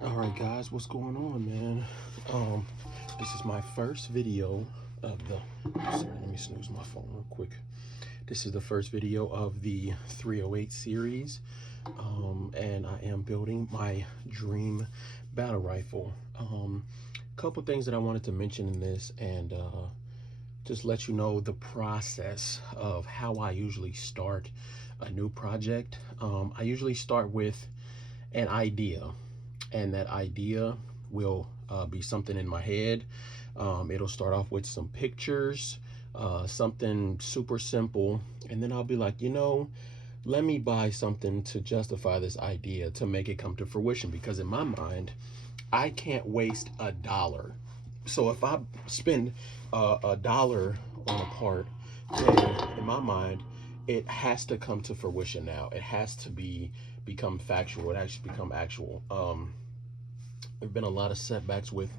All right, guys, what's going on, man? This is my first video of the. Sorry, let me snooze my phone real quick. This is the first video of the 308 series, and I am building my dream battle rifle. Couple things that I wanted to mention in this, and just let you know the process of how I usually start a new project. I usually start with an idea, and that idea will be something in my head. It'll start off with some pictures, something super simple, and then I'll be like, let me buy something to justify this idea to make it come to fruition, because in my mind I can't waste a dollar. So if I spend a dollar on a part, then in my mind it has to come to fruition. Now it has to become factual. It actually become actual. There've been a lot of setbacks with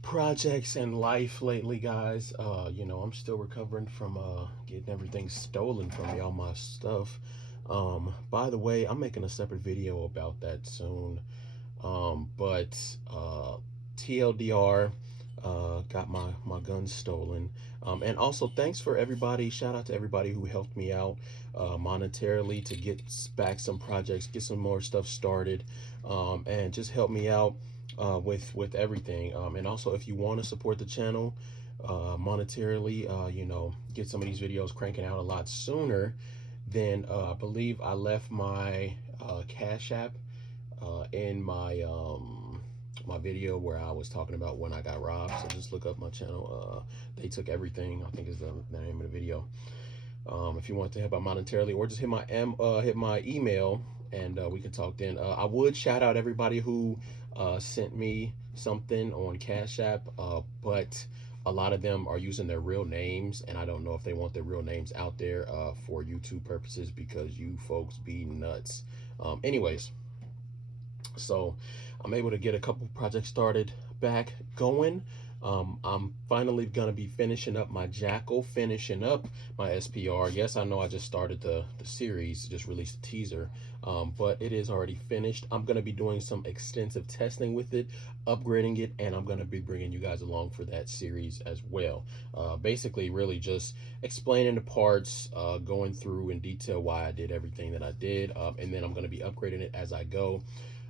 projects and life lately, guys. I'm still recovering from getting everything stolen from me, all my stuff. By the way, I'm making a separate video about that soon. But TLDR, got my guns stolen. And also thanks for everybody. Shout out to everybody who helped me out monetarily to get back some projects, get some more stuff started, and just help me out with everything. And also, if you want to support the channel monetarily, get some of these videos cranking out a lot sooner, then I believe I left my Cash App in my video where I was talking about when I got robbed. So just look up my channel. They took everything, I think is the name of the video. If you want to help out monetarily, or just hit my email, and we can talk then. I would shout out everybody who sent me something on Cash App, but a lot of them are using their real names, and I don't know if they want their real names out there for YouTube purposes, because you folks be nuts. Anyways, so I'm able to get a couple projects started back going. I'm finally gonna be finishing up my jakl, finishing up my SPR. Yes, I know I just started the series, just released a teaser, but it is already finished. I'm gonna be doing some extensive testing with it, upgrading it, and I'm gonna be bringing you guys along for that series as well. Basically, really just explaining the parts, going through in detail why I did everything that I did, and then I'm gonna be upgrading it as I go.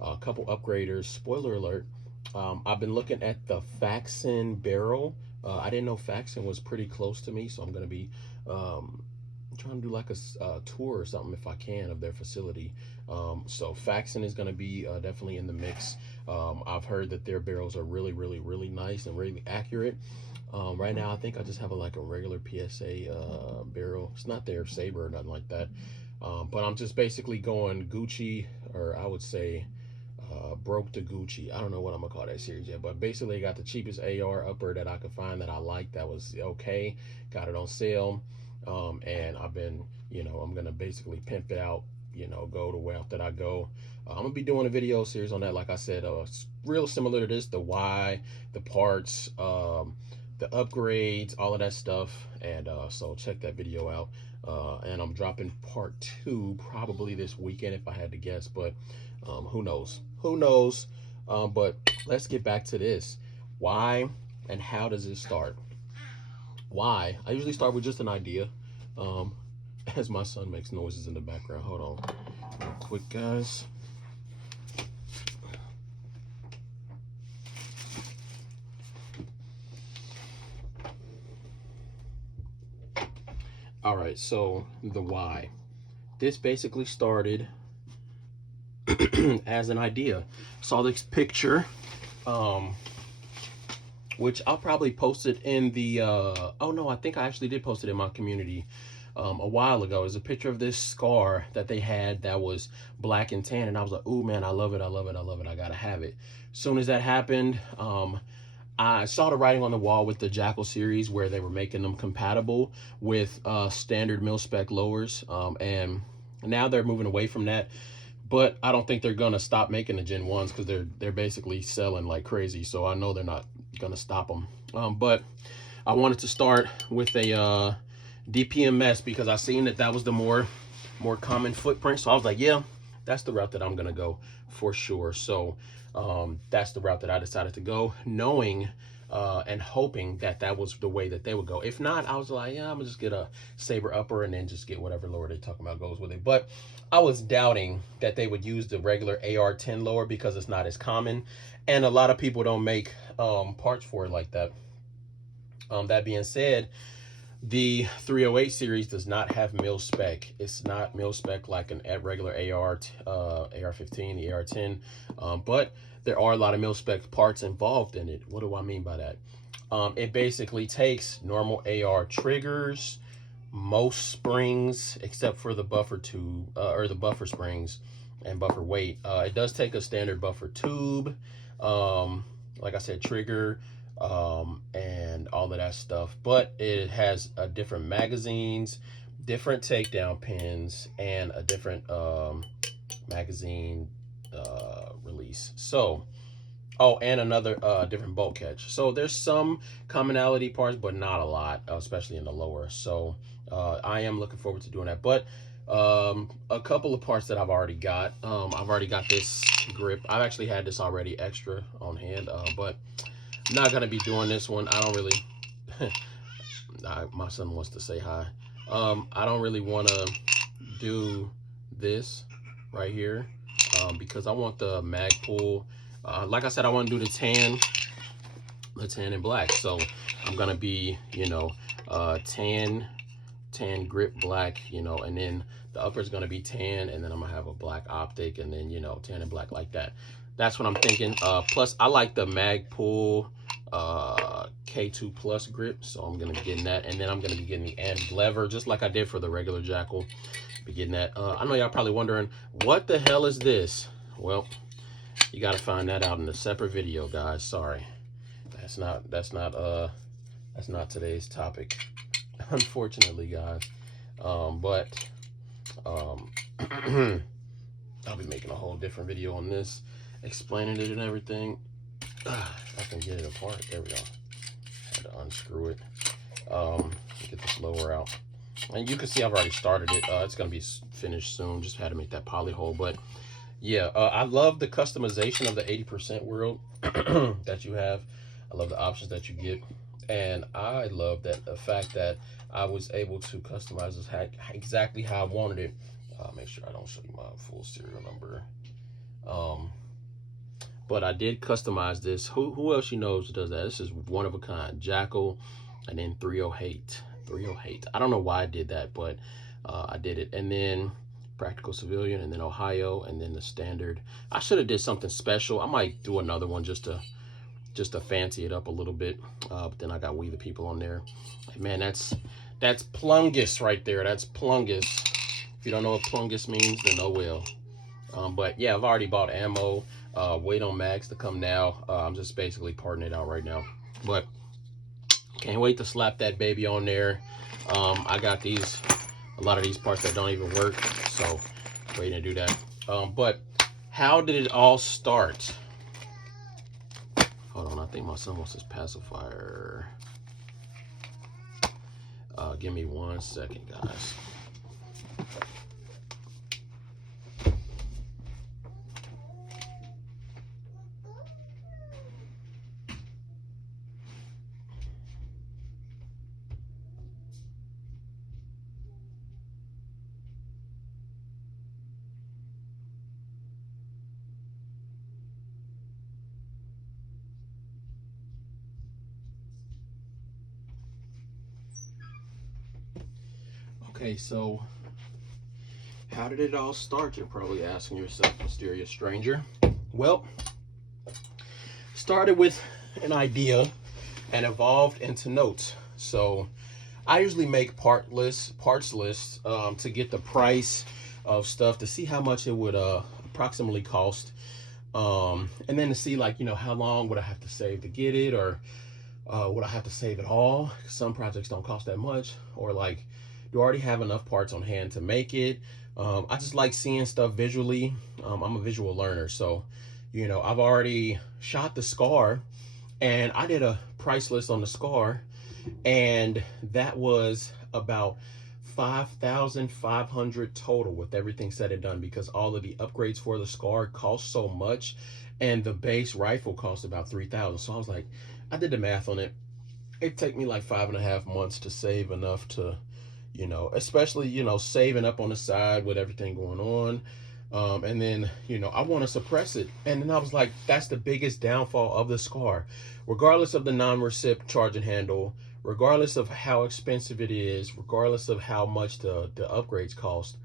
A couple upgraders. Spoiler alert. I've been looking at the Faxon barrel. I didn't know Faxon was pretty close to me, so I'm going to be trying to do like a tour or something if I can of their facility. So Faxon is going to be definitely in the mix. I've heard that their barrels are really, really, really nice and really accurate. Right now, I think I just have a regular PSA barrel. It's not their Saber or nothing like that. But I'm just basically going Gucci, or I would say broke to Gucci. I don't know what I'm gonna call that series yet, but basically I got the cheapest AR upper that I could find that I liked, that was okay. Got it on sale, and I've been, I'm gonna basically pimp it out, go the way that I go. I'm gonna be doing a video series on that, like I said, real similar to this, the why, the parts, the upgrades, all of that stuff, and so check that video out. And I'm dropping part 2 probably this weekend if I had to guess, but who knows? Who knows? But let's get back to this. Why and how does it start? Why? I usually start with just an idea. Um, as my son makes noises in the background. Hold on, real quick, guys. All right, so the why. This basically started as an idea. Saw this picture, which I'll probably post it in the, oh no, I think I actually did post it in my community a while ago. It's a picture of this scar that they had that was black and tan, and I was like, oh man, I love it, I love it, I love it, I gotta have it. Soon as that happened, I saw the writing on the wall with the Jakl series where they were making them compatible with standard mil-spec lowers, and now they're moving away from that. But I don't think they're gonna stop making the Gen 1s, because they're basically selling like crazy. So I know they're not gonna stop them. But I wanted to start with a DPMS because I seen that was the more common footprint. So I was like, yeah, that's the route that I'm gonna go for sure. So that's the route that I decided to go, knowing and hoping that that was the way that they would go. If not, I was like, yeah, I'm gonna just get a saber upper and then just get whatever lower they talking about goes with it. But I was doubting that they would use the regular AR-10 lower because it's not as common, and a lot of people don't make parts for it like that. That being said, the 308 series does not have mil spec. It's not mil spec like an regular AR-15, the AR-10, but there are a lot of mil spec parts involved in it. What do I mean by that? It basically takes normal AR triggers, most springs except for the buffer tube or the buffer springs and buffer weight. It does take a standard buffer tube, like I said, trigger, and all of that stuff, but it has different magazines, different takedown pins, and a different magazine release. So oh, and another different bolt catch. So there's some commonality parts, but not a lot, especially in the lower. So I am looking forward to doing that. But a couple of parts that I've already got. I've already got this grip. I've actually had this already extra on hand, but I'm not gonna be doing this one. I don't really. My son wants to say hi. I don't really want to do this right here because I want the mag pull. Like I said, I want to do the tan and black. So I'm gonna be, tan grip black, and then the upper is gonna be tan, and then I'm gonna have a black optic, and then tan and black like that. That's what I'm thinking. Plus, I like the Magpul K2 Plus grip, so I'm gonna be getting that, and then I'm gonna be getting the end lever, just like I did for the regular Jackal. Be getting that. I know y'all probably wondering, what the hell is this? Well, you gotta find that out in a separate video, guys. Sorry, that's not today's topic, unfortunately, guys. But I'll be making a whole different video on this, explaining it and everything. I can get it apart. There we go. Had to unscrew it. Get this lower out. And you can see I've already started it. It's going to be finished soon. Just had to make that poly hole. But yeah, I love the customization of the 80% world that you have. I love the options that you get. And I love that the fact that I was able to customize this exactly how I wanted it. Make sure I don't show you my full serial number. But I did customize this. Who else knows does that? This is one of a kind. Jakl, and then 308. 308. I don't know why I did that, but I did it. And then Practical Civilian, and then Ohio, and then the standard. I should have did something special. I might do another one just to fancy it up a little bit. But then I got We the People on there. Man, that's Plungus right there. That's Plungus. If you don't know what Plungus means, then oh well. But yeah, I've already bought ammo. Wait on mags to come now. I'm just basically parting it out right now. But can't wait to slap that baby on there. I got a lot of these parts that don't even work, so waiting to do that. But how did it all start? Hold on, I think my son wants his pacifier. Give me 1 second, guys. Okay, so how did it all start? You're probably asking yourself, mysterious stranger. Well, started with an idea and evolved into notes. So I usually make parts lists to get the price of stuff, to see how much it would approximately cost, and then to see, like, how long would I have to save to get it, or would I have to save it all? Some projects don't cost that much, or like, do I already have enough parts on hand to make it? I just like seeing stuff visually. I'm a visual learner, so I've already shot the Scar, and I did a price list on the Scar, and that was about $5,500 total with everything said and done, because all of the upgrades for the SCAR cost so much, and the base rifle cost about 3,000. So I was like, I did the math on it. It'd take me like 5.5 months to save enough to, especially, saving up on the side with everything going on. And then, I want to suppress it. And then I was like, that's the biggest downfall of the SCAR. Regardless of the non-recip charging handle, regardless of how expensive it is, regardless of how much the upgrades cost,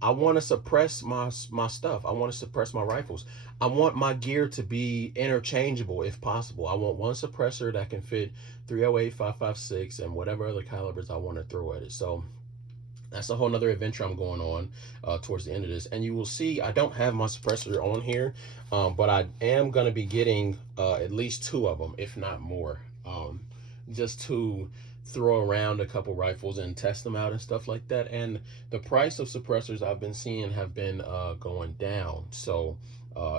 I want to suppress my stuff. I want to suppress my rifles. I want my gear to be interchangeable if possible. I want one suppressor that can fit 308, 5.56, and whatever other calibers I want to throw at it. So that's a whole nother adventure I'm going on towards the end of this. And you will see I don't have my suppressor on here, but I am going to be getting at least two of them, if not more, just to throw around a couple rifles and test them out and stuff like that. And the price of suppressors I've been seeing have been going down. So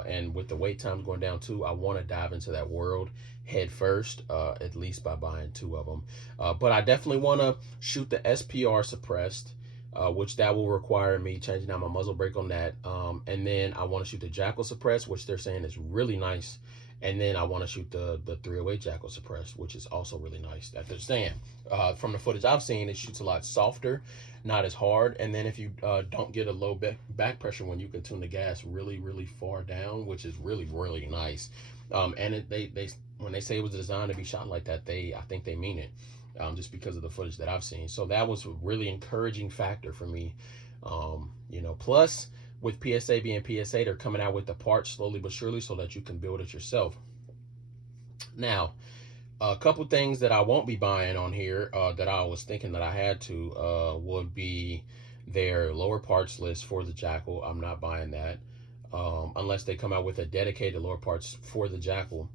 and with the wait times going down too, I want to dive into that world head first, at least by buying two of them. But I definitely want to shoot the SPR suppressed, which that will require me changing out my muzzle brake on that. And then I want to shoot the jakl suppressed, which they're saying is really nice. And then I want to shoot the 308 jakl suppressed, which is also really nice that they're saying. From the footage I've seen, it shoots a lot softer, not as hard. And then if you don't get a low back pressure when, you can tune the gas really, really far down, which is really, really nice. And they when they say it was designed to be shot like that, I think they mean it, just because of the footage that I've seen. So that was a really encouraging factor for me. Plus, with PSA being PSA, they're coming out with the parts slowly but surely so that you can build it yourself. Now, a couple things that I won't be buying on here that I was thinking that I had to would be their lower parts list for the jakl. I'm not buying that unless they come out with a dedicated lower parts for the jakl.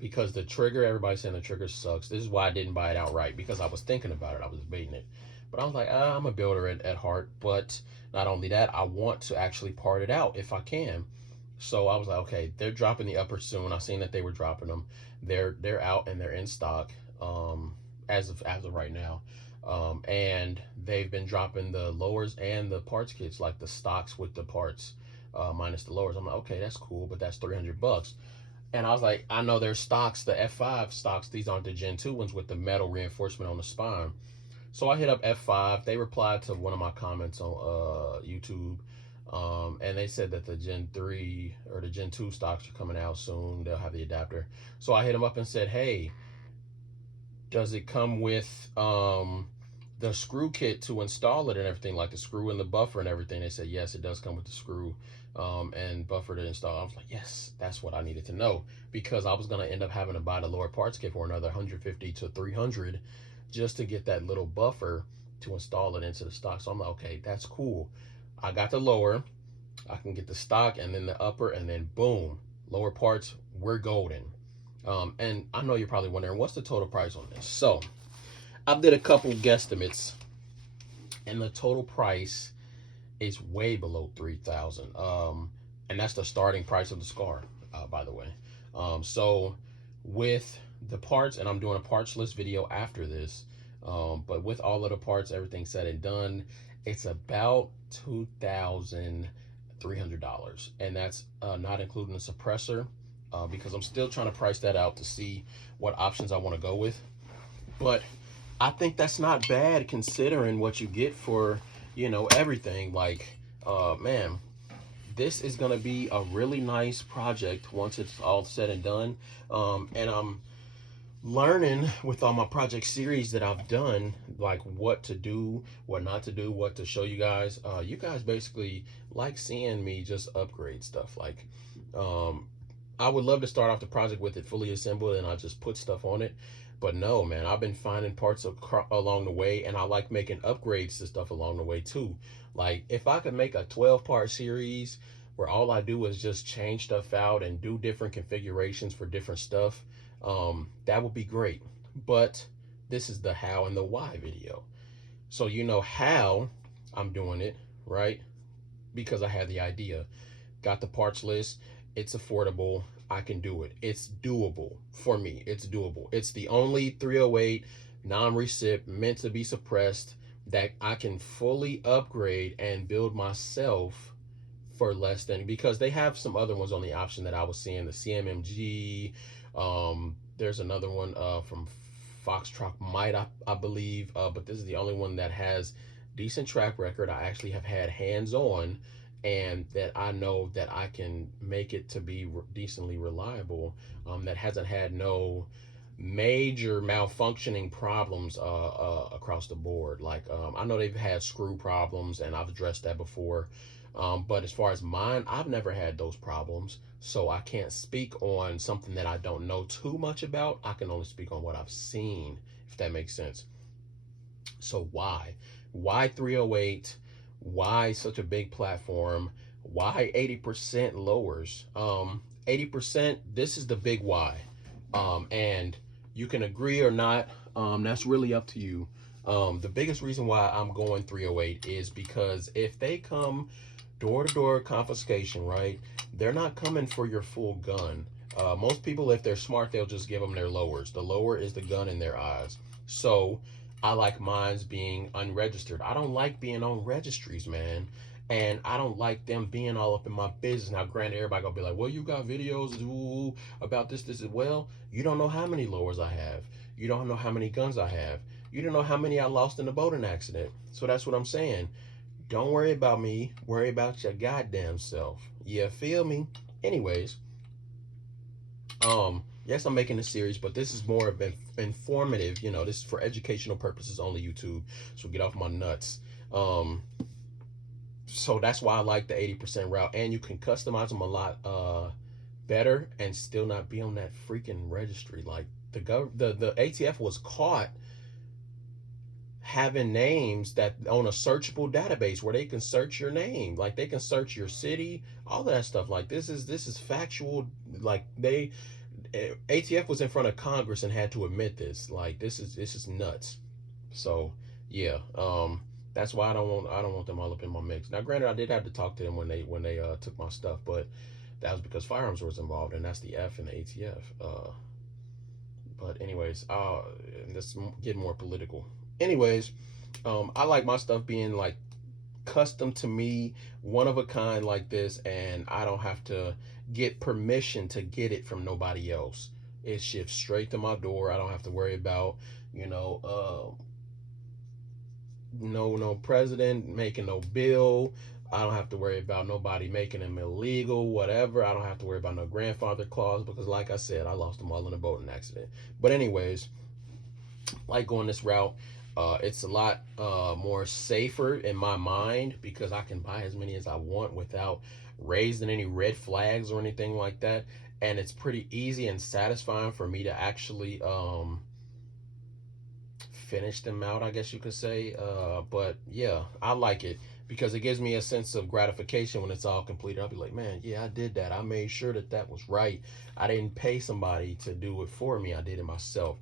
Because the trigger, everybody's saying the trigger sucks. This is why I didn't buy it outright, because I was thinking about it. I was debating it. But I was like, I'm a builder at heart. But not only that, I want to actually part it out if I can. So I was like, okay, they're dropping the uppers soon. I've seen that they were dropping them. They're out and they're in stock as of right now. And they've been dropping the lowers and the parts kits, like the stocks with the parts minus the lowers. I'm like, okay, that's cool, but that's $300. And I was like, I know there's stocks, the F5 stocks. These aren't the Gen 2 ones with the metal reinforcement on the spine. So I hit up F5. They replied to one of my comments on YouTube. And they said that the Gen 3 or the Gen 2 stocks are coming out soon. They'll have the adapter. So I hit them up and said, hey, does it come with the screw kit to install it and everything, like the screw and the buffer and everything? They said, yes, it does come with the screw and buffer to install. I was like, yes, that's what I needed to know, because I was going to end up having to buy the lower parts kit for another 150 to 300 just to get that little buffer to install it into the stock. So I'm like, okay, that's cool. I got the lower, I can get the stock and then the upper, and then boom, lower parts, we're golden. And I know you're probably wondering, what's the total price on this? So I did a couple guesstimates, and the total price is way below 3,000. And that's the starting price of the SCAR, by the way. So with the parts, and I'm doing a parts list video after this, but with all of the parts, everything said and done, it's about $2,300, and that's not including the suppressor, because I'm still trying to price that out to see what options I want to go with. But I think that's not bad considering what you get for, everything. Like, man, this is going to be a really nice project once it's all said and done. And I'm learning with all my project series that I've done, like what to do, what not to do, what to show you guys. You guys basically like seeing me just upgrade stuff. Like, I would love to start off the project with it fully assembled and I just put stuff on it. But no, man, I've been finding parts along the way, and I like making upgrades to stuff along the way too. Like, if I could make a 12-part series where all I do is just change stuff out and do different configurations for different stuff, that would be great. But this is the how and the why video. So you know how I'm doing it, right? Because I had the idea. Got the parts list. It's affordable. I can do it. It's doable for me. It's doable. It's the only 308 non-recip meant to be suppressed that I can fully upgrade and build myself for less than, because they have some other ones on the option that I was seeing, the CMMG. There's another one from Foxtrot Might, I believe, but this is the only one that has decent track record. I actually have had hands on, and that I know that I can make it to be decently reliable. That hasn't had no major malfunctioning problems across the board. Like I know they've had screw problems, and I've addressed that before. But as far as mine, I've never had those problems. So I can't speak on something that I don't know too much about. I can only speak on what I've seen, if that makes sense. So why? Why 308? Why such a big platform? Why 80% lowers? 80%, this is the big why. And you can agree or not. That's really up to you. The biggest reason why I'm going 308 is because if they come door to door confiscation, right? They're not coming for your full gun. Most people, if they're smart, they'll just give them their lowers. The lower is the gun in their eyes. So I like mine's being unregistered. I don't like being on registries, man. And I don't like them being all up in my business. Now, granted, everybody gonna be like, well, you got videos about this as well. You don't know how many lowers I have. You don't know how many guns I have. You don't know how many I lost in a boating accident. So that's what I'm saying. Don't worry about me. Worry about your goddamn self. You feel me? Anyways, yes, I'm making a series, but this is more of an informative. You know, this is for educational purposes only. YouTube, so get off my nuts. Um, so that's why I like the 80% route, and you can customize them a lot better and still not be on that freaking registry. Like the ATF was caught having names that on a searchable database where they can search your name, like they can search your city, all of that stuff. Like this is factual. Like they ATF was in front of Congress and had to admit this. Like this is nuts. So yeah, that's why I don't want them all up in my mix. Now, granted, I did have to talk to them when they took my stuff, but that was because firearms was involved, and that's the F in the ATF. But anyways, let's get more political. Anyways, I like my stuff being like custom to me, one of a kind like this, and I don't have to get permission to get it from nobody else. It ships straight to my door. I don't have to worry about, you know, no president making no bill. I don't have to worry about nobody making them illegal, whatever. I don't have to worry about no grandfather clause because, like I said, I lost them all in a boating accident. But anyways, like going this route, it's a lot more safer in my mind because I can buy as many as I want without raising any red flags or anything like that. And it's pretty easy and satisfying for me to actually finish them out, I guess you could say. But yeah, I like it because it gives me a sense of gratification when it's all completed. I'll be like, man, yeah, I did that. I made sure that was right. I didn't pay somebody to do it for me. I did it myself.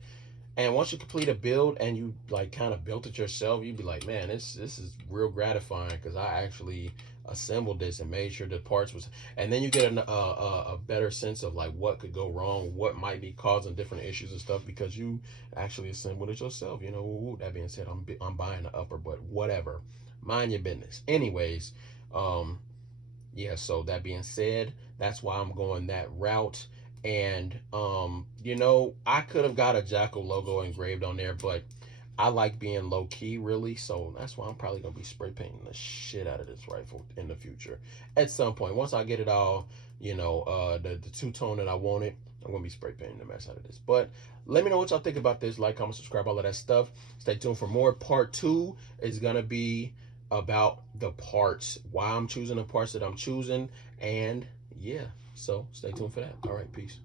And once you complete a build and you like kind of built it yourself, you'd be like, man, this is real gratifying because I actually assembled this and made sure the parts was. And then you get a better sense of like what could go wrong, what might be causing different issues and stuff because you actually assembled it yourself. You know, that being said, I'm buying the upper, but whatever, mind your business. Anyways, um, yeah, so that being said, that's why I'm going that route. And I could have got a Jackal logo engraved on there, but I like being low key really, so that's why I'm probably gonna be spray painting the shit out of this rifle in the future. At some point, once I get it all, the two-tone that I wanted, I'm gonna be spray painting the mess out of this. But let me know what y'all think about this. Like, comment, subscribe, all of that stuff. Stay tuned for more. Part 2 is gonna be about the parts, why I'm choosing the parts that I'm choosing, and yeah, so stay tuned for that. All right, peace.